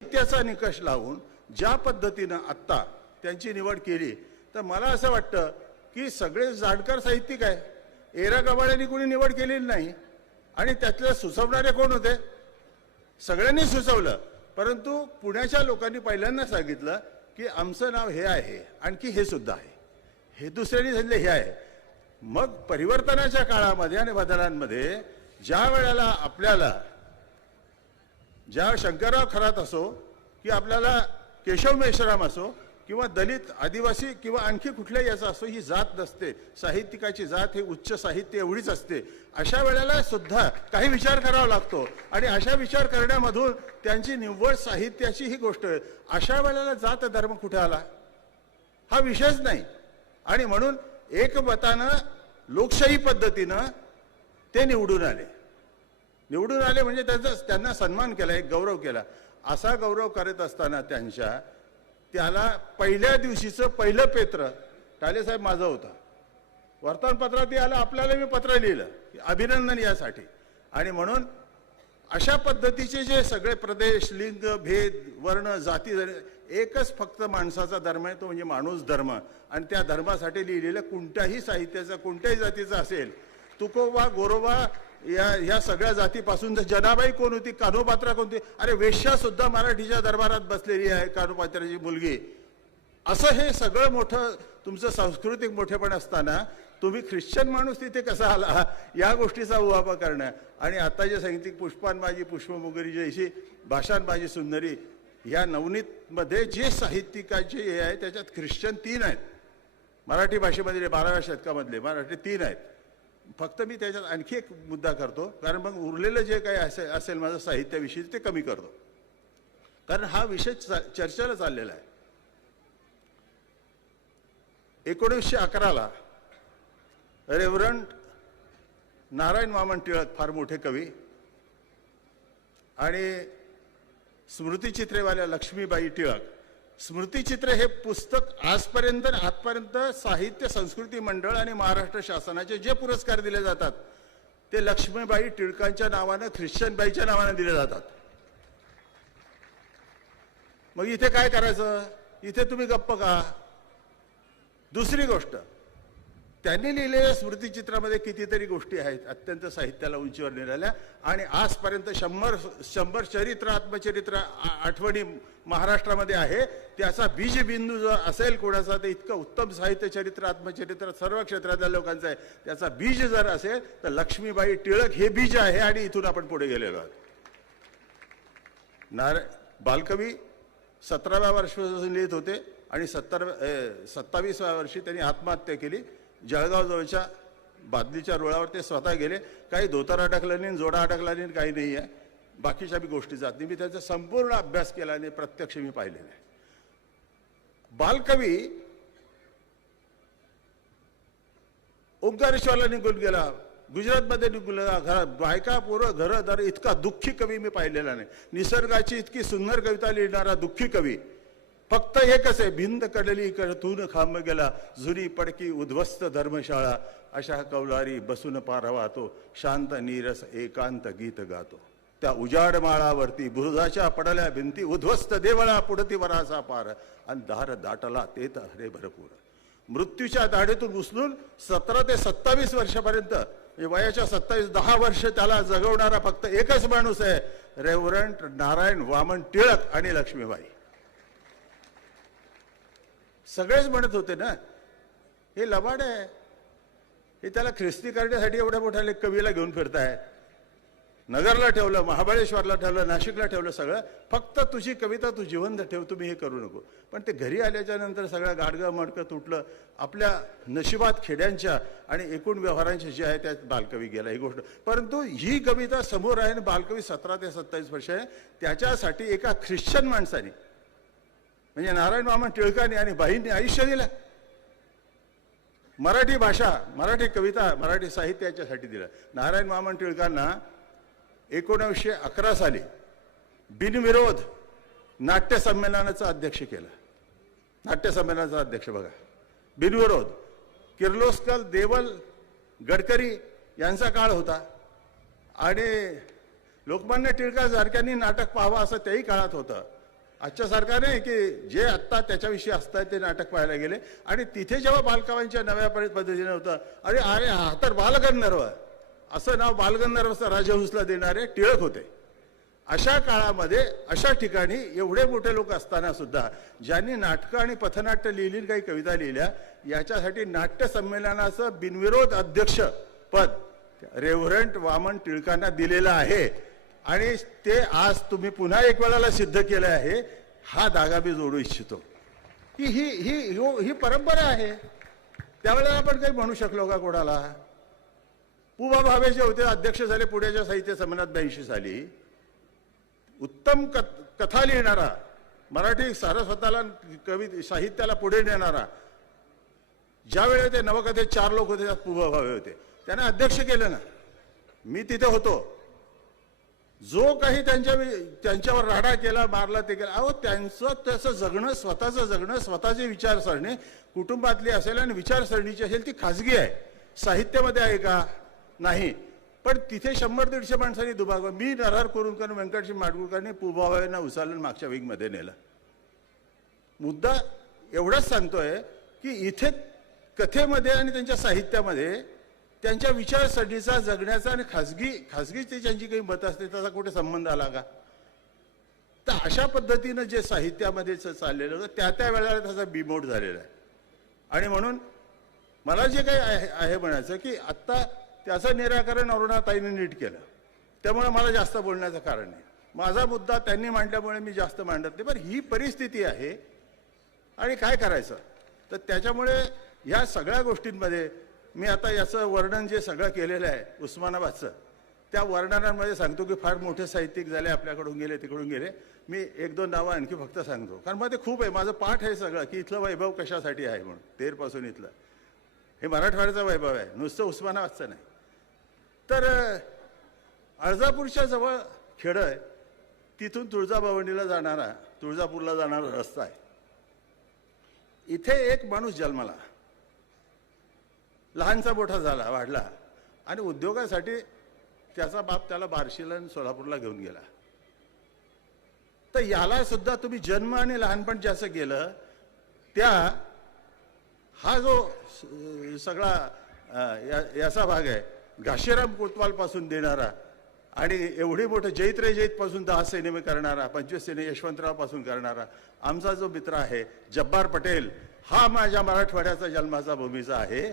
साहित्याचा निकष लावून ज्या पद्धतीनं आत्ता त्यांची निवड केली तर मला असं वाटतं की सगळे जाणकार साहित्यिक आहे. एरा गबाळ्यांनी कोणी निवड केलेली नाही आणि त्यातले सुचवणारे कोण होते? सगळ्यांनी सुचवलं. परंतु पुण्याच्या लोकांनी पहिल्यांदा सांगितलं की आमचं नाव हे आहे आणखी हे सुद्धा आहे. हे दुसऱ्यांनी सांगितलं हे आहे. मग परिवर्तनाच्या काळामध्ये आणि बदलांमध्ये ज्या वेळेला आपल्याला ज्या शंकरराव खरात असो की आपल्याला केशव मेश्राम असो किंवा दलित आदिवासी किंवा आणखी कुठल्याही याचा असो ही जात नसते. साहित्यिकाची जात ही उच्च साहित्य एवढीच असते. अशा वेळेला सुद्धा काही विचार करावा लागतो. आणि अशा विचार करण्यामधून त्यांची निव्वळ साहित्याची ही गोष्ट आहे. अशा वेळेला जात धर्म कुठे आला? हा विषयच नाही. आणि म्हणून एकमतानं लोकशाही पद्धतीनं ते निवडून आले. निवडून आले म्हणजे त्याचा त्यांना सन्मान केला एक गौरव केला. असा गौरव करत असताना त्यांच्या त्याला पहिल्या दिवशीचं पहिलं पेत्र टाले साहेब माझं होतं. वर्तमानपत्रात आलं आपल्याला मी पत्र लिहिलं अभिनंदन यासाठी. आणि म्हणून अशा पद्धतीचे जे सगळे प्रदेश लिंग भेद वर्ण जाती एकच फक्त माणसाचा धर्म आहे तो म्हणजे माणूस धर्म. आणि त्या धर्मासाठी लिहिलेलं कोणत्याही साहित्याचा कोणत्याही जातीचा असेल तुकोबा गोरोबा या ह्या सगळ्या जातीपासून तर जनाबाई कोण होती कानोपात्रा कोणती अरे वेश्या सुद्धा मराठीच्या दरबारात बसलेली आहे कानोपात्राची मुलगी. असं हे सगळं मोठं तुमचं सांस्कृतिक मोठेपण असताना तुम्ही ख्रिश्चन माणूस तिथे कसा आला? या गोष्टीचा उहापा करणं. आणि आता जे सांगितले पुष्पान माझी पुष्पमुगरी जैशी भाषान माझी सुंदरी या नवनीतमध्ये जे साहित्यिकाचे हे आहे त्याच्यात ख्रिश्चन तीन आहेत. मराठी भाषेमधले बाराव्या शतकामधले मराठी तीन आहेत. फक्त मी त्याच्यात आणखी एक मुद्दा करतो. कारण मग उरलेलं जे काही असे असेल माझं साहित्याविषयी ते कमी करतो. कारण हा विषय चर्चेला चाललेला आहे. एकोणीसशे अकराला रेव्हरंट नारायण वामन टिळक फार मोठे कवी आणि स्मृतिचित्रेवाल्या लक्ष्मीबाई टिळक स्मृतिचित्र हे पुस्तक आजपर्यंत आजपर्यंत साहित्य संस्कृती मंडळ आणि महाराष्ट्र शासनाचे जे पुरस्कार दिले जातात ते लक्ष्मीबाई टिळकांच्या नावानं ख्रिश्चनबाईच्या नावानं दिले जातात. मग इथे काय करायचं? इथे तुम्ही गप्प का दुसरी गोष्ट त्यांनी लिहिलेल्या स्मृतिचित्रामध्ये कितीतरी गोष्टी आहेत. अत्यंत साहित्याला उंचीवर निघाल्या आणि आजपर्यंत शंभर शंभर चरित्र आत्मचरित्र आठवणी महाराष्ट्रामध्ये आहे. त्याचा बीजबिंदू जर असेल कोणाचा तर इतकं उत्तम साहित्य चरित्र आत्मचरित्र सर्व क्षेत्रातल्या लोकांचं आहे. त्याचा बीज जर असेल तर लक्ष्मीबाई टिळक हे बीज आहे आणि इथून आपण पुढे गेलेलो आहोत. नार बालकवी सतराव्या वर्षापासून लिहित होते आणि सत्तर सत्तावीसव्या वर्षी त्यांनी आत्महत्या केली. जळगावजवळच्या बादलीच्या रुळावर ते स्वतः गेले. काही धोतर अडकलं नाही जोडा अडकला नाही काही नाही आहे. बाकीच्या बी गोष्टी जात नाही. मी त्याचा संपूर्ण अभ्यास केला आणि प्रत्यक्ष मी पाहिलेला आहे. बालकवी ओंकारेश्वरला निघून गेला. गुजरातमध्ये निघून गेला. घरात बायका पोरं घरं दर इतका दुःखी कवी मी पाहिलेला नाही. निसर्गाची इतकी सुंदर कविता लिहिणारा दुःखी कवी. फक्त एकच आहे भिंत कडली कडतून खांब गेला जुनी पडकी उद्ध्वस्त धर्मशाळा. अशा कौलारी बसून पारवा तो शांत नीरस एकांत गीत गातो. त्या उजाड माळावरती बुरुजाच्या पडल्या भिंती उद्ध्वस्त देवळा पुढती वराचा पार. आणि दार दाटला ते तर हरे भरपूर. मृत्यूच्या दाढीतून उचलून सतरा ते सत्तावीस वर्षापर्यंत वयाच्या सत्तावीस दहा वर्ष त्याला जगवणारा फक्त एकच माणूस आहे रेव्हरंट नारायण वामन टिळक आणि लक्ष्मीबाई. सगळेच म्हणत होते ना हे लबाड आहे. हे त्याला ख्रिस्ती करण्यासाठी एवढ्या मोठ्या लेख कवीला घेऊन फिरताय. नगरला ठेवलं महाबळेश्वरला ठेवलं नाशिकला ठेवलं सगळं. फक्त तुझी कविता तू जिवंत ठेव तुम्ही हे करू नको. पण ते घरी आल्याच्यानंतर सगळं गाडगं मडकं तुटलं. आपल्या नशिबात खेड्यांच्या आणि एकूण व्यवहारांच्या जे आहे त्यात बालकवी गेला ही गोष्ट. परंतु ही कविता समोर आहे आणि बालकवी सतरा ते सत्तावीस वर्ष आहे. त्याच्यासाठी एका ख्रिश्चन माणसाने म्हणजे नारायण मामा टिळकांनी आणि बाईंनी आयुष्य दिलं. मराठी भाषा मराठी कविता मराठी साहित्य याच्यासाठी दिलं. नारायण वामन टिळकांना एकोणीसशे अकरा साली बिनविरोध नाट्यसंमेलनाचं अध्यक्ष केलं. नाट्यसंमेलनाचा अध्यक्ष बघा. बिनविरोध. किर्लोस्कर देवल गडकरी यांचा काळ होता. आणि लोकमान्य टिळका सारख्यांनी नाटक पाहावं असं त्याही काळात होतं. आजच्यासारखं नाही की जे आत्ता त्याच्याविषयी असतात ते नाटक पाहायला गेले. आणि तिथे जेव्हा बालकावांच्या नव्या पद्धतीने होतं अरे अरे हा तर बालगंधर्व. असं नाव बालगंधर्वचं राजहंसला देणारे टिळक होते. अशा काळामध्ये अशा ठिकाणी एवढे मोठे लोक असताना सुद्धा ज्यांनी नाटकं आणि पथनाट्य लिहिली काही कविता लिहिल्या याच्यासाठी नाट्य संमेलनाचं बिनविरोध अध्यक्ष पद रेव्हरंट वामन टिळकांना दिलेलं आहे. आणि ते आज तुम्ही पुन्हा एक वेळाला सिद्ध केलं आहे हा धागा मी जोडू इच्छितो. की ही ही ही ही परंपरा आहे. त्यावेळेला आपण काही म्हणू शकलो का कोणाला? पुबा भावे जे होते अध्यक्ष झाले पुण्याच्या साहित्य संमेलनात ब्याऐंशी साली. उत्तम कथ कथा लिहिणारा मराठी सारस्वताला कवी साहित्याला पुढे नेणारा. ज्यावेळेला ते नवकथेत चार लोक होते त्यात पुबा भावे होते. त्यांना अध्यक्ष केलं ना. मी तिथे होतो. जो काही त्यांच्या त्यांच्यावर राडा केला मारला ते केला अहो त्यांचं त्याचं जगणं स्वतःचं जगणं स्वतःची विचारसरणी कुटुंबातली असेल आणि विचारसरणीची असेल ती खाजगी आहे. साहित्यामध्ये आहे का? नाही. पण तिथे शंभर दीडशे माणसांनी दुभाग मी नरहर कुरुंकर व्यंकटशी माडगुळकरनी पुबाबाईंना उचलून मागच्या वीकमध्ये नेलं. मुद्दा एवढाच सांगतोय की इथे कथेमध्ये आणि त्यांच्या साहित्यामध्ये त्यांच्या विचारसरणीचा जगण्याचा आणि खाजगी खाजगी ते ज्यांची काही मत असते त्याचा कुठे संबंध आला का? तर अशा पद्धतीनं जे साहित्यामध्ये चाललेलं होतं त्या त्या वेळेला त्याचा बिमोड झालेला आहे. आणि म्हणून मला जे काही आहे आहे म्हणायचं की आत्ता त्याचं निराकरण अरुणाताईने नीट केलं. त्यामुळे मला जास्त बोलण्याचं कारण नाही. माझा मुद्दा त्यांनी मांडल्यामुळे मी जास्त मांडत नाही. पण ही परिस्थिती आहे आणि काय करायचं? तर त्याच्यामुळे ह्या सगळ्या गोष्टींमध्ये मी आता याचं वर्णन जे सगळं केलेलं आहे उस्मानाबादचं त्या वर्णनांमध्ये सांगतो की फार मोठे साहित्यिक झाले आपल्याकडून गेले तिकडून गेले. मी एक दोन नावं आणखी फक्त सांगतो. कारण मग ते खूप आहे माझं पाठ आहे सगळं की इथलं वैभव कशासाठी आहे म्हणून तेरपासून इथलं. हे मराठवाड्याचं वैभव आहे नुसतं उस्मानाबादचं नाही. तर अळजापूरच्या अर्जापूरच्या जवळ खेडं आहे तिथून तुळजाभवनीला जाणारा तुळजापूरला जाणारा रस्ता आहे. इथे एक माणूस जन्माला. लहानचा मोठा झाला वाढला. आणि उद्योगासाठी त्याचा बाप त्याला बार्शीला आणि सोलापूरला घेऊन गेला. तर याला सुद्धा तुम्ही जन्म आणि लहानपण ज्याचं गेलं त्या हा जो सगळा या- याचा भाग आहे. घाशीराम कोतवालपासून देणारा आणि एवढी मोठं जैत रे दहा सिनेमे करणारा पंचवीस सिने यशवंतरावपासून करणारा आमचा जो मित्र आहे जब्बार पटेल हा माझ्या मराठवाड्याचा जन्माचा भूमीचा आहे.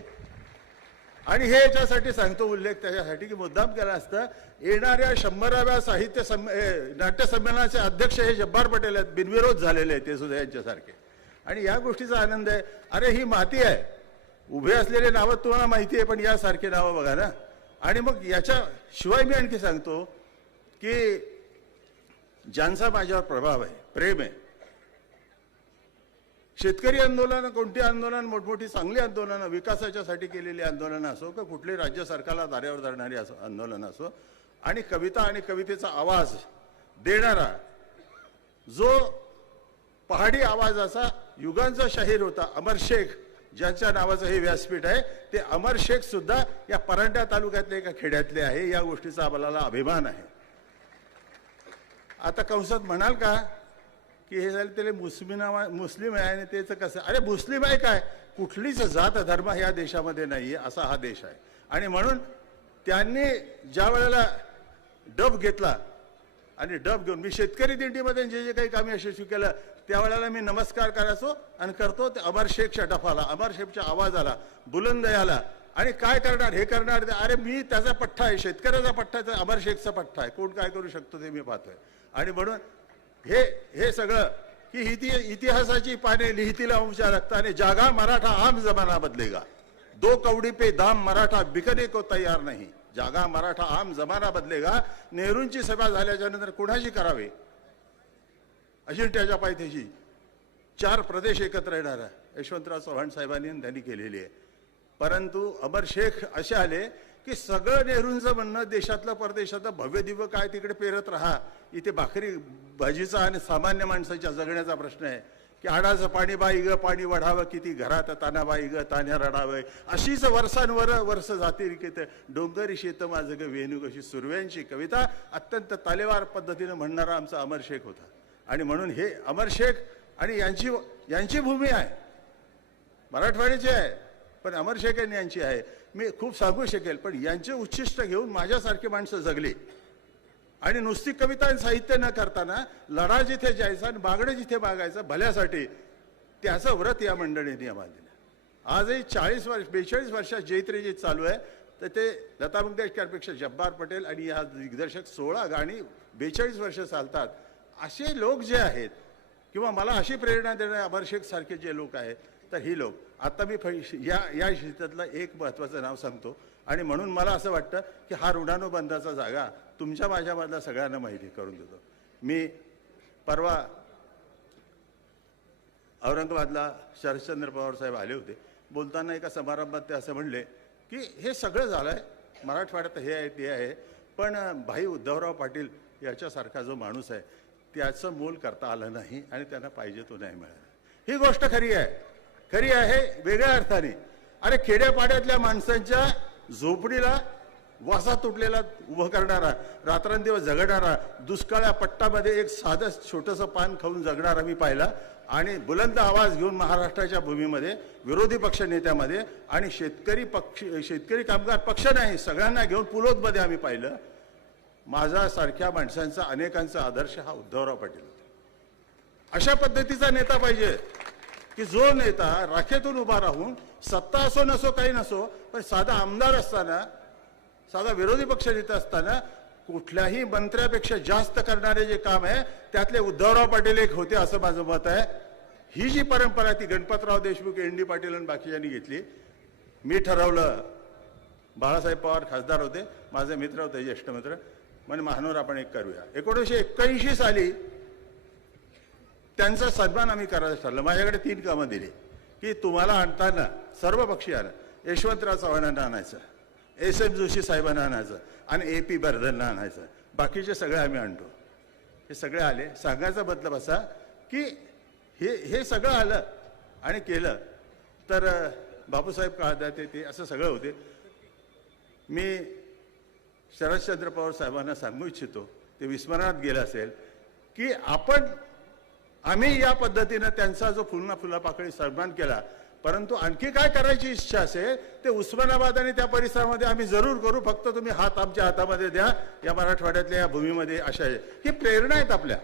आणि हे याच्यासाठी सांगतो उल्लेख त्याच्यासाठी की मुद्दाम केला असतं येणाऱ्या शंभराव्या साहित्य संम नाट्यसंमेलनाचे अध्यक्ष हे जब्बार पटेल आहेत बिनविरोध झालेले आहेत ते सुद्धा यांच्यासारखे. आणि या गोष्टीचा आनंद आहे. अरे ही माती आहे. उभे असलेले नावं तुम्हाला माहिती आहे पण यासारखे नावं बघा ना. आणि मग याच्या शिवाय मी आणखी सांगतो की ज्यांचा माझ्यावर प्रभाव आहे प्रेम आहे शेतकरी आंदोलन कोणती आंदोलन मोठमोठी चांगली आंदोलनं विकासाच्यासाठी केलेली आंदोलनं असो किंवा कुठली राज्य सरकारला दाऱ्यावर धरणारी असो आंदोलन असो आणि कविता आणि कवितेचा आवाज देणारा जो पहाडी आवाजाचा युगांचा शाहीर होता अमर शेख ज्यांच्या नावाचं हे व्यासपीठ आहे ते अमर शेख सुद्धा या परांड्या तालुक्यातले एका खेड्यातले आहे या गोष्टीचा आम्हाला अभिमान आहे. आता कंसात म्हणाल का की हे झालं त्याला मुस्लिमा मुस्लिम आहे आणि त्याचं कसं? अरे मुस्लिम आहे काय? कुठलीच जात धर्म ह्या देशामध्ये नाहीये असा हा देश आहे. आणि म्हणून त्यांनी ज्या वेळेला डब घेतला आणि डब घेऊन मी शेतकरी दिंडीमध्ये जे जे काही कामी यशस्वी केलं त्यावेळेला मी नमस्कार करायचो आणि करतो ते अमर शेखच्या डफाला अमर शेखच्या आवाजाला बुलंद याला आणि काय करणार? हे करणार ते अरे मी त्याचा पठ्ठा आहे शेतकऱ्याचा पठ्ठा आहे अमर शेखचा पठ्ठा आहे. कोण काय करू शकतो ते मी पाहतोय. आणि म्हणून हे हे सगळं की इति इतिहासाची पाने लिहितील अंशा रक्ताने. जागा मराठा आम जमाना बदलेगा. दो कवडी पे दाम मराठा बिकने को तयार नाही. जागा मराठा आम जमाना बदलेगा. नेहरूंची सभा झाल्याच्यानंतर कुणाशी करावे? अजिंठ्याच्या पायथ्याशी. चार प्रदेश एकत्र येणार आहे. यशवंतराव चव्हाण साहेबांनी त्यांनी केलेली आहे. परंतु अमर शेख असे आले की सगळं नेहरूंचं म्हणणं देशातलं परदेशातलं भव्य दिव्य काय तिकडे पेरत राहा. इथे भाकरी भाजीचा आणि सामान्य माणसाच्या जगण्याचा प्रश्न आहे. की हाडाचं पाणी बाई ग पाणी वाढावं किती घरात ताना बाई ग तान्या रडावं. अशीच वर्षांवर वर्ष जातील की ते डोंगरी शेत माझं ग वेणू कशी सुरव्यांची कविता अत्यंत तालेवार पद्धतीनं म्हणणारा आमचा अमर शेख होता. आणि म्हणून हे अमर शेख आणि यांची यांची भूमी आहे. मराठवाड्याची आहे. पण अमर शेख यांची आहे. मी खूप सांगू शकेल पण यांचे उच्चिष्ट घेऊन माझ्यासारखी माणसं जगली. आणि नुसती कविता आणि साहित्य न करताना लढा जिथे जायचा आणि बागडं जिथे बागायचं भल्यासाठी त्याचं व्रत या मंडळीने आम्हाला दिलं. आजही चाळीस वर्ष बेचाळीस वर्षात जैत्री जे चालू आहे. तर ते लता मंगेशकरपेक्षा जब्बार पटेल आणि या दिग्दर्शक सोळा गाणी बेचाळीस वर्ष चालतात. असे लोक जे आहेत किंवा मला अशी प्रेरणा देणारे अमर शेख सारखे जे लोक आहेत तर ही लोक. आता मी या या क्षेत्रातलं एक महत्त्वाचं नाव सांगतो. आणि म्हणून मला असं वाटतं की हा ऋणानुबंधाचा जागा तुमच्या माझ्यामधला सगळ्यांना माहिती करून देतो. मी परवा औरंगाबादला शरदचंद्र पवार साहेब आले होते. बोलताना एका समारंभात ते असं म्हणले की हे सगळं झालं आहे मराठवाड्यात हे आहे ते आहे पण भाई उद्धवराव पाटील याच्यासारखा जो माणूस आहे त्याचं मोल करता आलं नाही आणि त्यांना पाहिजे तो नाही मिळाला. ही गोष्ट खरी आहे. खरी आहे वेगळ्या अर्थाने. अरे खेड्यापाड्यातल्या माणसांच्या झोपडीला वासा तुटलेला उभं करणारा रात्रंदिवस जगणारा दुष्काळ्या पट्टामध्ये एक साधं छोटंसं पान खाऊन जगणारा मी पाहिला आणि बुलंद आवाज घेऊन महाराष्ट्राच्या भूमीमध्ये विरोधी पक्ष नेत्यामध्ये आणि शेतकरी पक्ष शेतकरी कामगार पक्ष नाही सगळ्यांना घेऊन पुलोदमध्ये आम्ही पाहिलं. माझ्यासारख्या माणसांचा अनेकांचा आदर्श हा उद्धवराव पाटील होता. अशा पद्धतीचा नेता पाहिजे. की जो नेता राखेतून उभा राहून सत्ता असो नसो काही नसो पण साधा आमदार असताना साधा विरोधी पक्ष नेता असताना कुठल्याही मंत्र्यापेक्षा जास्त करणारे जे काम आहे त्यातले उद्धवराव पाटील एक होते असं माझं मत आहे. ही जी परंपरा ती गणपतराव देशमुख एन डी पाटील आणि बाकीच्यांनी घेतली. मी ठरवलं बाळासाहेब पवार खासदार होते माझे मित्र होते ज्येष्ठ मित्र. म्हणजे महानोर आपण एक करूया. एकोणीसशे एक्क्याऐंशी साली त्यांचा सन्मान आम्ही करायचं ठरलं. माझ्याकडे तीन कामं दिली. की तुम्हाला आणताना सर्व पक्षीयांना यशवंतराव चव्हाणांना आणायचं. एस एम जोशी साहेबांना आणायचं. आणि ए पी बर्धनना आणायचं. बाकीचे सगळे आम्ही आणतो. हे सगळे आले. सांगायचा मतलब असा की हे हे सगळं आलं आणि केलं. तर बापूसाहेब काळदाते ते असं सगळं होते. मी शरदचंद्र पवार साहेबांना सांगू इच्छितो. ते विस्मरणात गेलं असेल की आपण आम्ही या पद्धतीनं त्यांचा जो फुलना फुला पाकळी सन्मान केला परंतु आणखी काय करायची इच्छा असेल ते उस्मानाबाद आणि त्या परिसरामध्ये आम्ही जरूर करू फक्त तुम्ही हात आमच्या हातामध्ये द्या या मराठवाड्यातल्या या भूमीमध्ये अशा आहे. ही प्रेरणा आहेत आपल्या